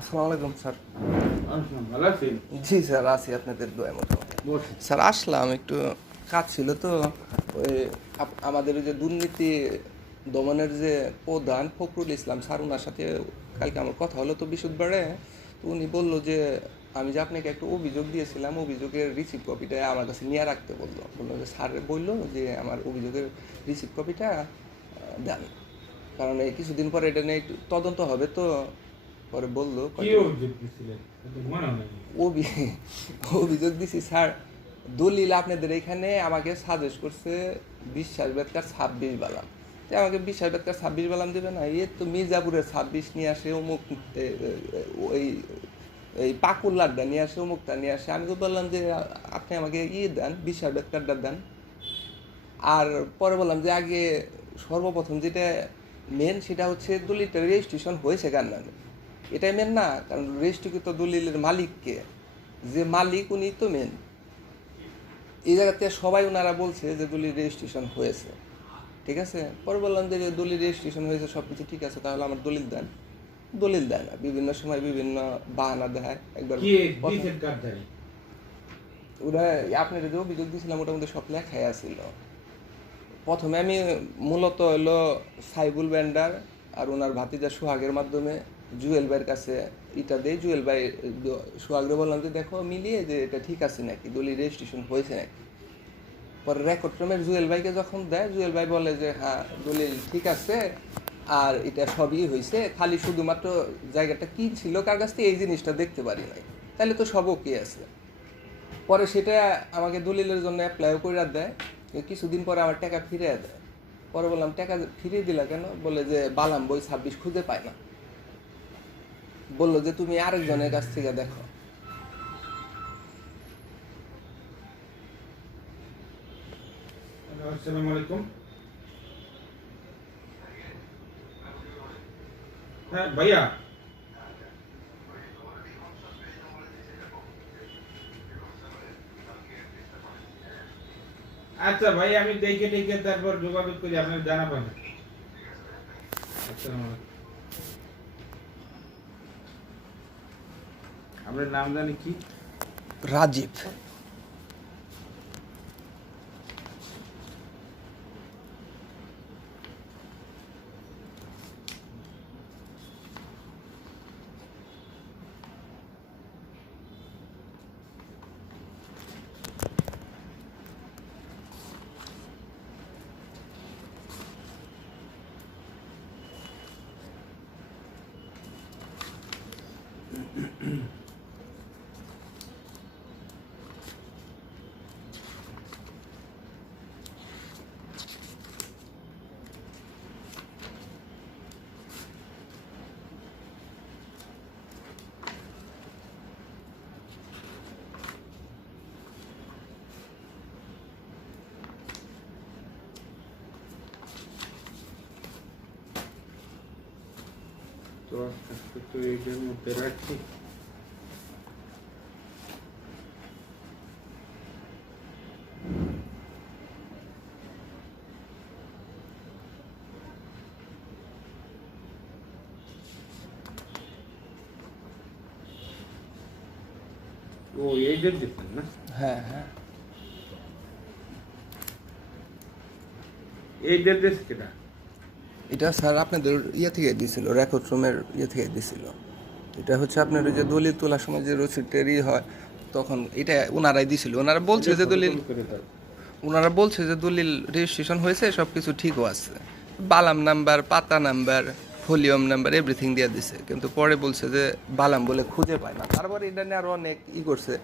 আসসালামু আলাইকুম স্যার। ভালো আছেন? জি স্যার আছি আপনাদের দোয়া মোটামুটি স্যার আসলাম একটু কাজ ছিল তো। ওই আমাদের ওই যে দুর্নীতি দমনের যে প্রধান ফখরুল ইসলাম স্যার ওনার সাথে কালকে আমার কথা হলো তো বিশুদ্ধবারে। তো উনি বলল যে আমি যে আপনাকে একটা অভিযোগ দিয়েছিলাম অভিযোগের রিসিভ কপিটা আমার কাছে নিয়ে রাখতে বলল। বলল যে স্যার বলল যে আমার অভিযোগের রিসিভ কপিটা দেন। কারণ এই কিছুদিন পরে এটা নিয়ে একটু তদন্ত হবে তো। পরে বলল অভিযোগ দিছি স্যার দলিল আপনাদের এখানে আমাকে সাজেস্ট করছে বিশ্বাস বেদকার ছাব্বিশ বালাম। আমাকে বিশ্বাস বেদকার ছাব্বিশ বালাম দেবে না। এ তো মির্জাপুরের ছাব্বিশ নিয়ে আসে অমুক ওই এই পাকুল্লারটা নিয়ে আসে অমুকটা নিয়ে আসে। আমি তো বললাম যে আপনি আমাকে ইয়ে দেন বিশ্বাস বেদকারটা দেন। আর পরে বললাম যে আগে সর্বপ্রথম যেটা মেন সেটা হচ্ছে দলিলটা রেজিস্ট্রেশন হয়েছে কার নামে? এটাই মেন না কারণ রেজিস্ট্রিকৃত দলিলের মালিককে যে মালিক উনি তো মেন এই জায়গাতে সবাই ওনারা বলছে যে দলিল রেজিস্ট্রেশন হয়েছে। ঠিক আছে? পরে বললাম যে দলিল রেজিস্ট্রেশন হয়েছে সব কিছু ঠিক আছে তাহলে আমার দলিল দেন। দলিল দেয় না। বিভিন্ন সময় বিভিন্ন বাহানা দেখায় একবার ওরা আপনার যে অভিযোগ দিয়েছিলাম মোটামুটি সব লেখাই আছিল। প্রথমে আমি মূলত হলো সাইবুল ব্যান্ডার আর ওনার ভাতিজা সোহাগের মাধ্যমে জুয়েল ভাইয়ের কাছে ইটা দেই, জুয়েল ভাই সোহাগরে বললাম যে দেখো মিলিয়ে যে এটা ঠিক আছে নাকি, দলিল রেজিস্ট্রেশন হয়েছে নাকি? পরে রেকর্ড রুমের জুয়েল ভাইকে যখন দেয়, জুয়েল ভাই বলে যে হ্যাঁ দলিল ঠিক আছে আর এটা সবই হয়েছে, খালি শুধুমাত্র জায়গাটা কি ছিল, কার কাছ থেকে এই জিনিসটা দেখতে পারি নাই, তাহলে তো সব ওকে আছে। পরে সেটা আমাকে দলিলের জন্য অ্যাপ্লাইও করে দেয়, কিছুদিন পরে আমার টাকা ফিরে দেয়। পরে বললাম, টাকা ফিরিয়ে দিলা কেন? বলে যে, বালাম বই ছাব্বিশ খুঁজে পায় না। বলল যে, তুমি আরেকজনের কাছ থেকে দেখো। হ্যাঁ ভাইয়া আচ্ছা ভাই, আমি দেখে দেখে তারপর যোগাযোগ করি, আপনার জানাবেন আপনার নাম জানি কি? রাজীব। তো আজকে তো এইটার মধ্যে রাখছি ও এইটা দিচ্ছেন না হ্যাঁ হ্যাঁ এইটা দিচ্ছে কেটা এটা স্যার আপনাদের ইয়ে থেকে দিয়েছিল রেকর্ড রুমের ইয়ে থেকে দিছিল। এটা হচ্ছে আপনার ওই যে দলিল তোলার সময় যে রসিদের ই হয় তখন এটা ওনারাই দিছিল। ওনারা বলছে যে দলিল ওনারা বলছে যে দলিল রেজিস্ট্রেশন হয়েছে সব কিছু ঠিকও আছে। বালাম নাম্বার পাতা নাম্বার ফোলিয়াম নাম্বার এভরিথিং দিয়ে দিছে। কিন্তু পরে বলছে যে বালাম বলে খুঁজে পায় না। তারপরে এটা নিয়ে আরও অনেক ই করছে।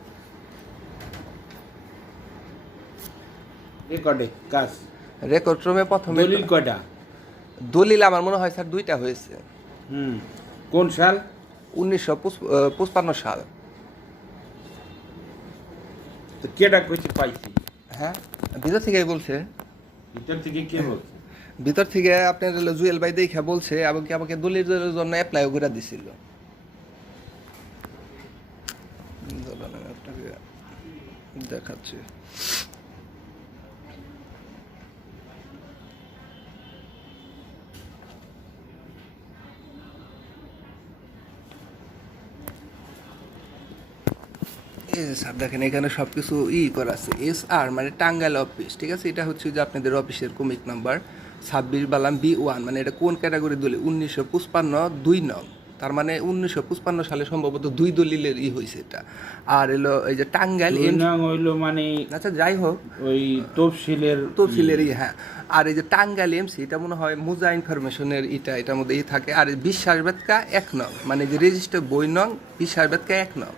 রেকর্ডে কাজ। রেকর্ড রুমে প্রথমে দলিল কয়টা? দলিল আমার মনে হয় স্যার দুইটা হয়েছে। হুম। কোন সাল? উনিশশো পঁচপান্ন সাল। তো কেটা কইছে পাইছি? হ্যাঁ ভিতর থেকেই বলছে। ভিতর থেকে কে বলছে? ভিতর থেকে আপনার জুয়েল ভাই দেখা বলছে এবং কি আমাকে দলিলের জন্য অ্যাপ্লাই করে দিছিল। দেখাচ্ছি। স্যার দেখেন এখানে সব কিছু ই করা আছে। এস আর মানে টাঙ্গাইল অফিস ঠিক আছে? এটা হচ্ছে যে আপনাদের অফিসের কমিক নাম্বার ছাব্বিশ বালাম বি ওয়ান মানে এটা কোন ক্যাটাগরি দলে উনিশশো পঁচপান্ন দুই নং। তার মানে উনিশশো পঁচপান্ন সালে সম্ভবত দুই দলিলের ই হয়েছে এটা। আর এলো এই যে টাঙ্গাইল হইল মানে আচ্ছা যাই হোক। ওই তফসিলের তফসিলেরই হ্যাঁ। আর এই যে টাঙ্গাইল এমসি এটা মনে হয় মুজা ইনফরমেশনের এটা এটার মধ্যে ই থাকে। আর বিশ্বাস বেদকা এক নং মানে যে রেজিস্টার বই নং বিশ্বাস বেদকা এক নং।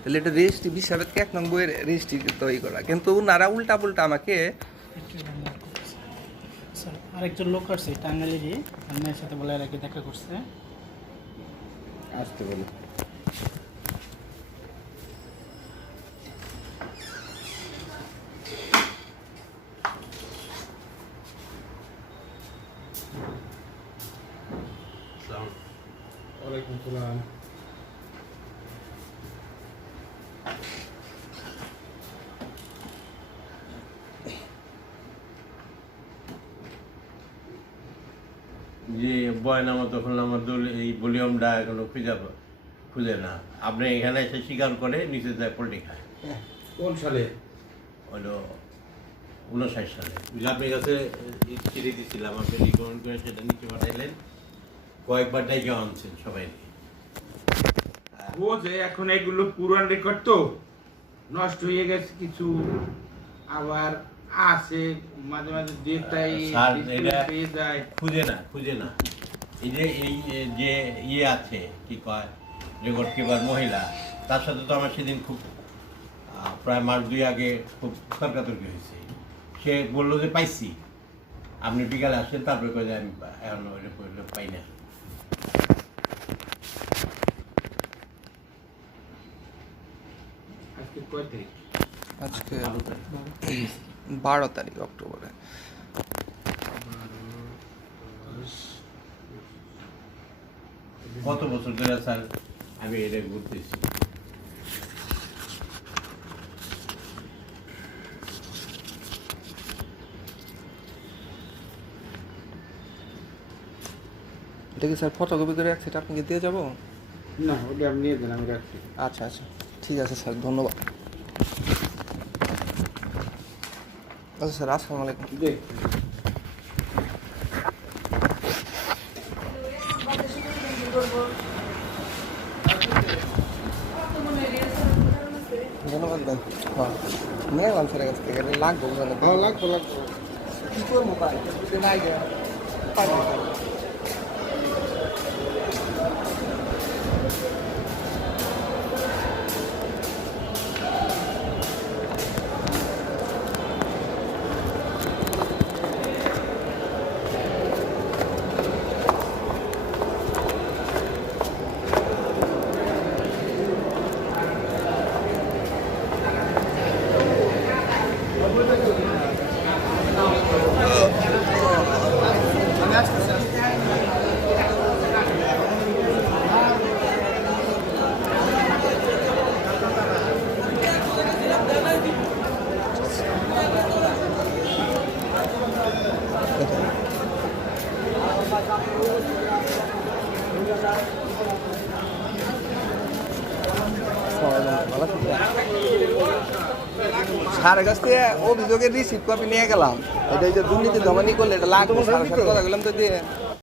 তাহলে এটা রেজিস্ট্রি বিশ্বাস বেদকা এক নং বইয়ের রেজিস্ট্রি তৈরি করা। কিন্তু ওনারা উল্টা পুল্টা আমাকে আরেকজন লোক আসছে টাঙ্গাইলেরই। আপনার সাথে বলে আর দেখা করছে। আসতে বলে। ওয়ালাইকুম সালাম যে বয়নামা তখন আমার দল এই ভলিউমটা এখনও খুঁজে খুঁজে না। আপনি এখানে এসে স্বীকার করে নিচে যায় পোল্ট্রি খায়। কোন সালে? হলো উনষাট সালে। আপনার কাছে চিঠি দিয়েছিলাম আপনি রিকমেন্ড করে সেটা নিচে পাঠাইলেন। কয়েকবার ডাইকে আনছেন সবাই। ও যে এখন এগুলো পুরান রেকর্ড তো নষ্ট হয়ে গেছে কিছু আবার আছে মাঝে মাঝে এটা- পেয়ে যায়। খুঁজে না খুঁজে না। এই যে এই যে ইয়ে আছে কি কয় রেকর্ড কিপার মহিলা তার সাথে তো আমার সেদিন খুব আহ, প্রায় মাস দুই আগে খুব তর্কাতর্কি হয়েছে। সে বলল যে পাইছি। আপনি বিকালে আসেন তারপরে কয়ে আমি এখন পাই না। আজকে কয় তারিখ? আজকে। বারো তারিখ অক্টোবরে। কত বছর ধরে স্যার আমি এটা ঘুরতেছি? এটা কি স্যার ফটোকপি করে রাখছি? এটা আপনাকে দিয়ে যাব? না ওটা আপনি নিয়ে দেন আমি রাখছি। আচ্ছা আচ্ছা। ঠিক আছে স্যার ধন্যবাদ। আচ্ছা স্যার আসসালামু আলাইকুম। জি। ধন্যবাদ ভাই। হ্যাঁ নিয়ে গেলাম স্যারের কাছ থেকে লাগবে লাগবে লাগবে। কি করব নাই স্যারের কাছ থেকে অভিযোগের রিসিভ কপি নিয়ে গেলাম। এটা দুর্নীতি দমনই করলে এটা লাগবে। কথা বললাম তো দিয়ে।